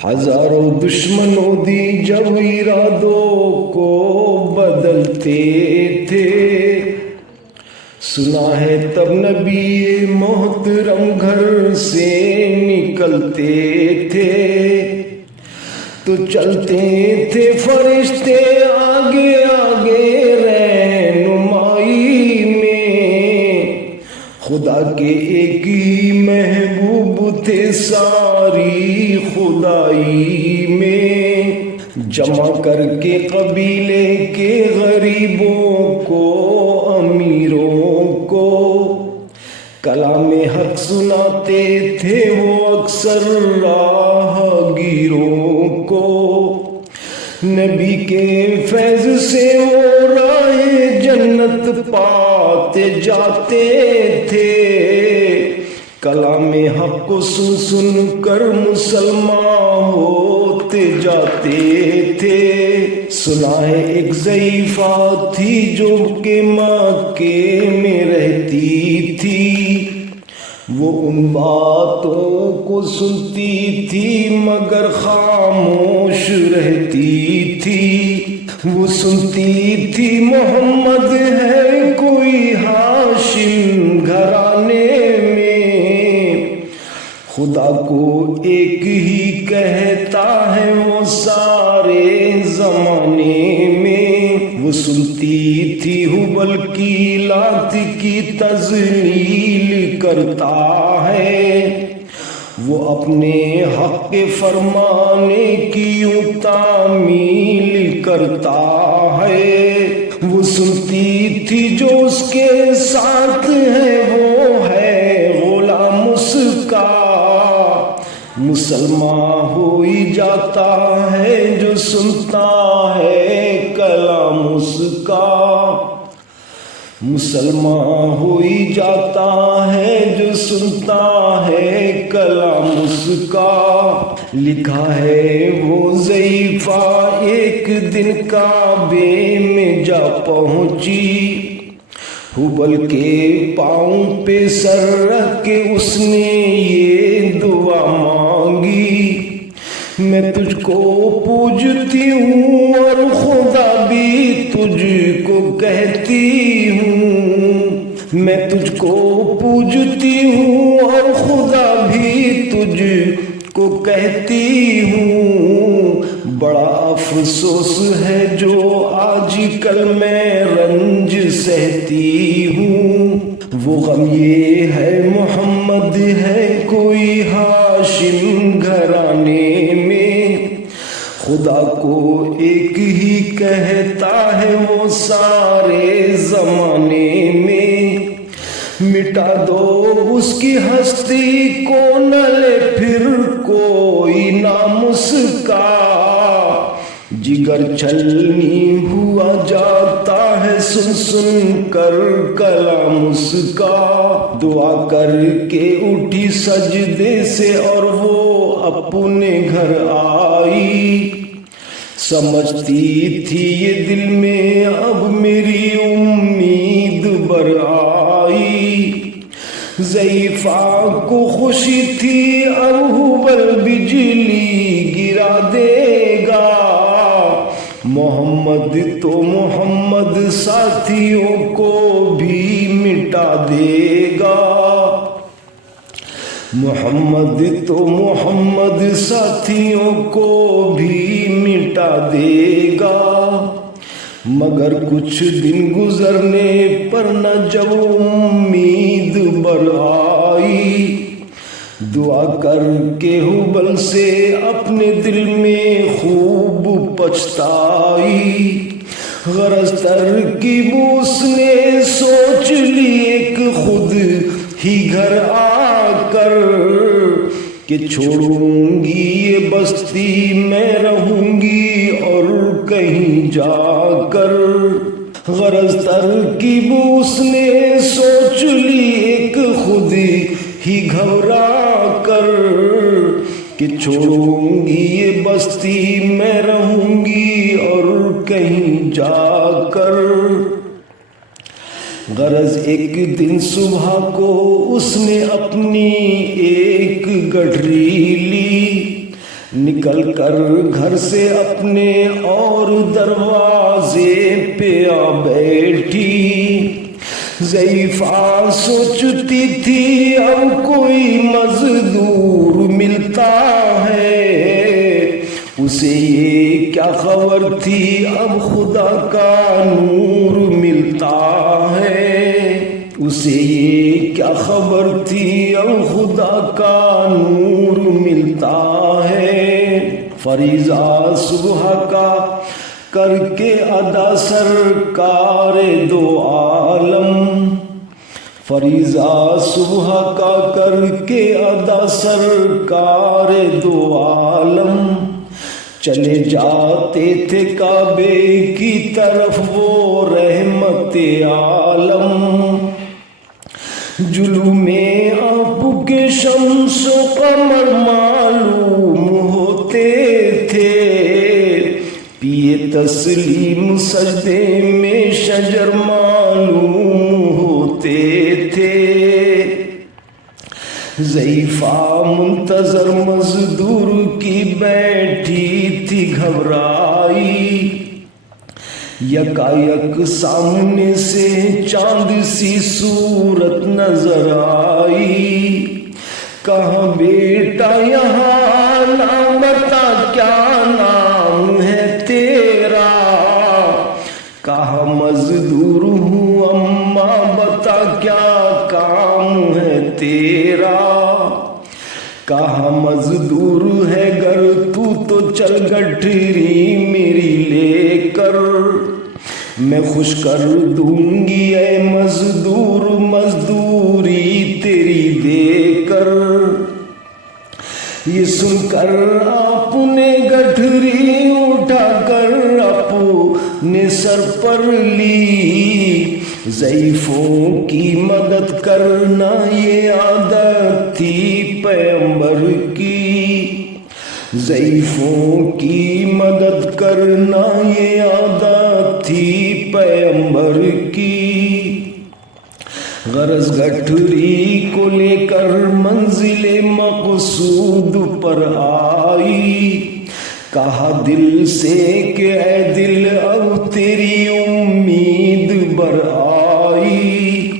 ہزاروں دشمنوں دی جب ارادوں کو بدلتے تھے، سنا ہے تب نبی محترم گھر سے نکلتے تھے، تو چلتے تھے فرشتے آگے آگے رہنمائی میں، خدا کے ایک ہی محبوب تھے ساری خدائی میں، جمع کر کے قبیلے کے غریبوں کو امیروں کو، کلام حق سناتے تھے وہ اکثر راہ گیروں کو، نبی کے فیض سے وہ راہ جنت پاتے جاتے تھے، کلام حق کو سن سن کر مسلمان ہوتے جاتے تھے۔ سنا ہے ایک ضعیفہ تھی جو کہ مکے میں رہتی تھی، وہ ان باتوں کو سنتی تھی مگر خاموش رہتی تھی، وہ سنتی تھی محمد ہے کوئی ہاشم گھرانے میں، خدا کو ایک ہی کہتا ہے وہ سارے زمانے میں، وہ سنتی تھی ہبل کی لات کی تذلیل کرتا ہے، وہ اپنے حق فرمانے کی یوں تعمیل کرتا ہے، وہ سنتی تھی جو اس کے ساتھ ہے وہ ہے غلام اس کا، مسلمان ہو ہی جاتا ہے جو سنتا ہے کلام اس کا، مسلمان ہو ہی جاتا ہے جو سنتا ہے کلام اس کا۔ لکھا ہے وہ ضعیفہ ایک دن کعبے میں جا پہنچی، ہبل کے پاؤں پہ سر رکھ کے اس نے یہ دعا مانگی، میں تجھ کو پوجتی ہوں اور خدا بھی تجھ کو کہتی ہوں، میں تجھ کو پوجتی ہوں اور خدا بھی تجھ کو کہتی ہوں، بڑا افسوس ہے جو آج کل میں رنج سہتی ہوں، وہ غم یہ ہے محمد ہے کوئی ہاشم گھرانے میں، خدا کو ایک ہی کہتا ہے وہ سارے زمانے میں، مٹا دو اس کی ہستی کو نہ لے پھر کوئی نام اس کا، جگر چھلنی ہوا جاتا ہے سن سن کر کلام اس کا، دعا کر کے اٹھی سجدے سے اور وہ اپنے گھر آئی، سمجھتی تھی یہ دل میں اب میری امید بر آئی، ضعیفہ کو خوشی تھی اب ہبل بجلی گرا دے گا، محمد تو محمد ساتھیوں کو بھی مٹا دے گا، محمد تو محمد ساتھیوں کو بھی مٹا دے گا، مگر کچھ دن گزرنے پر نہ جب امید بر آئی، دعا کر کے ہبل سے اپنے دل میں خوب پچھتائی، غرض ترکیب اس نے سوچ لی ایک خود ہی گھر آ کر، کہ چھوڑوں گی یہ بستی میں رہوں گی اور کہیں جا کر، غرض ترکیب اس نے سوچ لی ایک خود ہی گھبرا کر، کہ چھوڑوں گی یہ بستی میں رہوں گی اور کہیں جا کر، غرض ایک دن صبح کو اس نے اپنی ایک گٹھری لی، نکل کر گھر سے اپنے اور دروازے پہ آ بیٹھی، ضعیفہ سوچتی تھی اب کوئی مزدور ملتا ہے، اسے یہ کیا خبر تھی اب خدا کا نور ملتا ہے، اسے یہ کیا خبر تھی اب خدا کا نور ملتا ہے۔ فریضہ صبح کا کر کے ادا سرکار دو عالم، فریضہ صبح کا کر کے ادا سرکار دو عالم، چلے جاتے تھے کعبے کی طرف وہ رحمت عالم، جلوم آپ کے شمس و قمر معلوم ہوتے تھے، پیے تسلیم سجدے میں شجر معلوم ہوتے تھے، ضعیفہ منتظر مزدور کی بیٹھی تھی گھبرائی، یکایک سامنے سے چاند سی صورت نظر آئی، کہاں بیٹا یہاں نام بتا کیا نام ہے تیرا، کہاں مزدور ہوں اماں بتا کیا کام ہے تیرا، کہاں مزدور ہے گر تو چل گٹھری میری لے کر، میں خوش کر دوں گی اے مزدور مزدوری تیری دے کر۔ یہ سن کر آپ نے گٹھری اٹھا کر اپنے سر پر لی، ضعیفوں کی مدد کرنا یہ عادت تھی پیغمبر کی، ضعیفوں کی مدد کرنا یہ عادت تھی پیغمبر کی، غرض گٹھری کو لے کر منزل مقصود پر آئی، کہا دل سے کہ اے دل اب تیری امید بر آئی،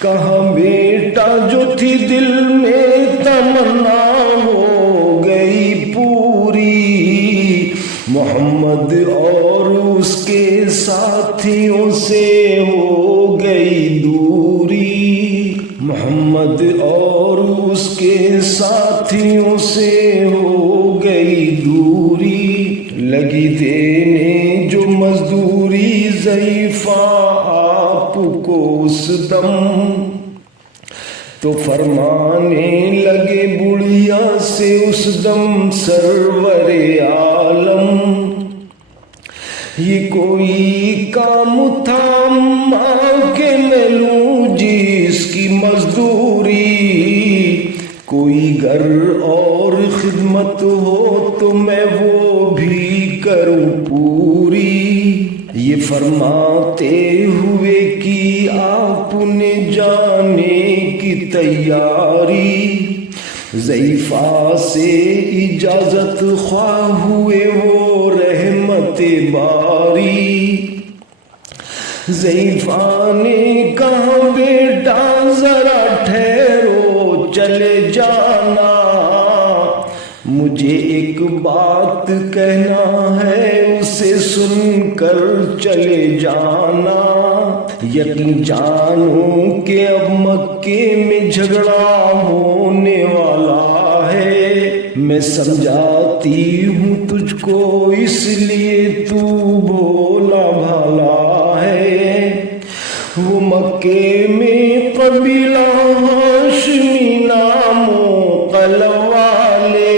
کہا بیٹا جو تھی دل میں تمنا ہو گئی پوری، محمد اور اس کے ساتھیوں سے ہو گئی دوری، محمد اور اس کے ساتھیوں سے ہو گئی دوری، لگی دینے جو مزدوری ضعیفہ آپ کو اس دم، تو فرمانے لگے بڑھیا سے اس دم سرور عالم، یہ کوئی کام تھا ماں کے میں لوں جس کی مزدوری، کوئی گھر اور خدمت ہو تو میں وہ بھی کروں پوری، یہ فرماتے ہوئے کی آپ نے جانے کی تیاری، ضعیفہ سے اجازت خواہ ہوئے وہ رحمت باری، ضعیفہ نے کہا بیٹا ذرا ٹھہرو چلے جانا، مجھے ایک بات کہنا ہے اسے سن کر چلے جانا، یقین جانو کہ اب مکے میں جھگڑا ہونے والا ہے، میں سمجھاتی ہوں تجھ کو اس لیے تو بھولا بھالا ہے، وہ مکے میں قبیلہ ہاشمی نام والے،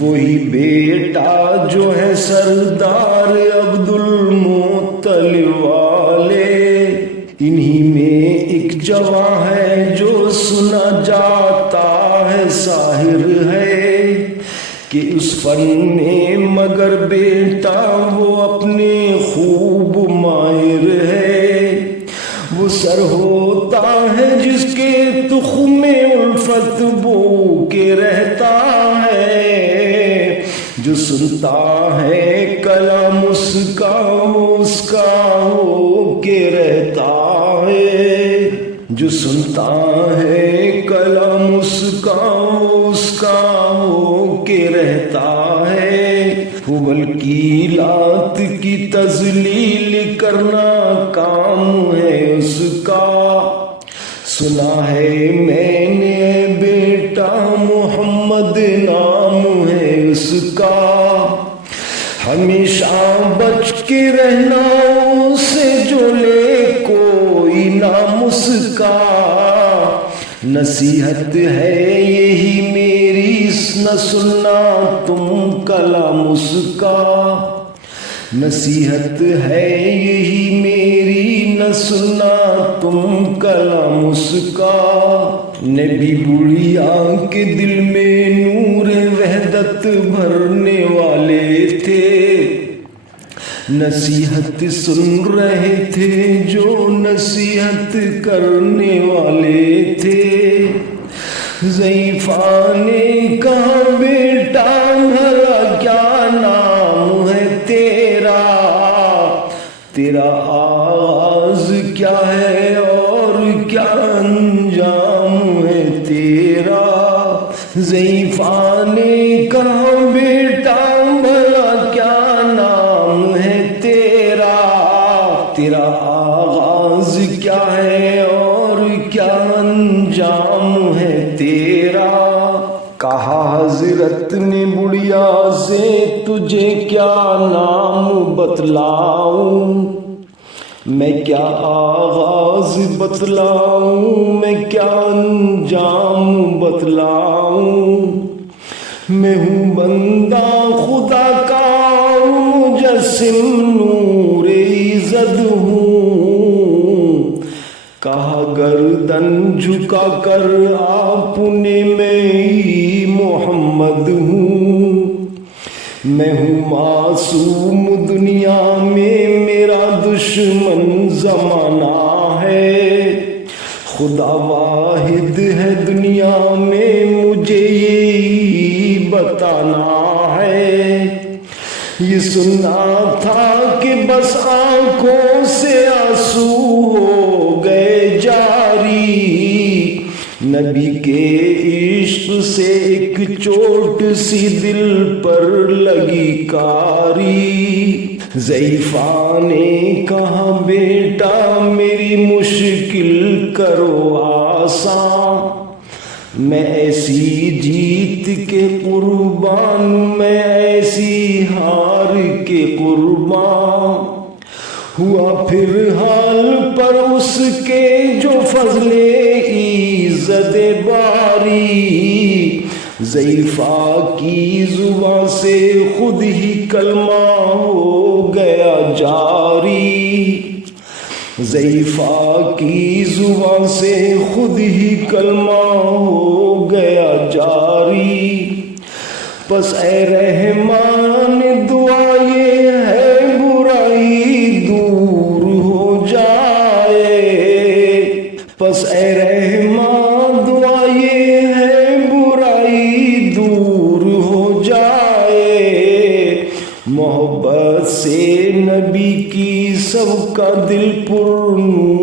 وہی بیٹا جو ہے سردار عبد المطلب والے، انہی میں ایک جوان ہے جو سنا جاتا ہے ساحر ہے، کہ اس فن میں مگر بیٹا وہ اپنے خوب ماہر ہے، وہ سر ہوتا ہے جس کے تخم الفت بو کے رہتا ہے، جو سنتا ہے کلام اس کا ہو کے رہتا ہے، جو سنتا ہے کلام اس کا ہو کے رہتا ہے، بلکہ لات کی تذلیل کرنا کام ہے اس کا۔ سنا ہے میں نے بیٹا محمد نام ہے اس کا، ہمیشہ بچ کے رہنا اسے جو لے کوئی نام اس کا۔ نصیحت ہے یہی میری نہ سننا تم کلام اس کا، نصیحت ہے یہی میری نہ سننا تم کلام اس کا۔ نبی بڑھیا کے دل میں نور وحدت بھرنے والے تھے، نصیحت سن رہے تھے جو نصیحت کرنے والے تھے۔ ضعیفہ نے کہا بیٹا بھلا کیا نام ہے تیرا، تیرا آغاز کیا ہے اور کیا انجام ہے تیرا۔ ضعیفہ نے کہا بیٹا بھلا کیا نام ہے تیرا، تیرا آغاز کیا ہے اور کیا انجام ہے تیرا۔ کہا حضرت نے بڑھیا سے تجھے کیا نام بتلاؤں، میں کیا آغاز بتلاؤں، میں کیا انجام بتلاؤں۔ میں ہوں بندہ خدا کا مجسم نور ایزد ہوں، کہا گردن جھکا کر آپ نے میں ہی محمد ہوں۔ میں ہوں معصوم دنیا میں میرا دشمن زمانہ ہے، خدا واحد ہے دنیا میں مجھے یہی بتانا ہے۔ یہ سننا تھا کہ بس آنکھوں سے آنسو ہو گئے جاری، نبی کے عشق سے ایک چوٹ سی دل پر لگی کاری۔ ضعیفہ نے کہا بیٹا میری مشکل کرو آسان، میں ایسی جیت کے قربان، میں ایسی ہار کے قربان۔ ہوا پھر حال پر اس کے جو فضل ایزد باری، ضعیفہ کی زبان سے خود ہی کلمہ ہو گیا جاری، ضعیفہ کی زبان سے خود ہی کلمہ ہو گیا جاری۔ پس اے رحمان دعا یہ ہے برائی دور ہو جائے، پس اے رحمان دعا یہ ہے برائی دور ہو جائے۔ محبت سے نبی کی سب کا دل پر نور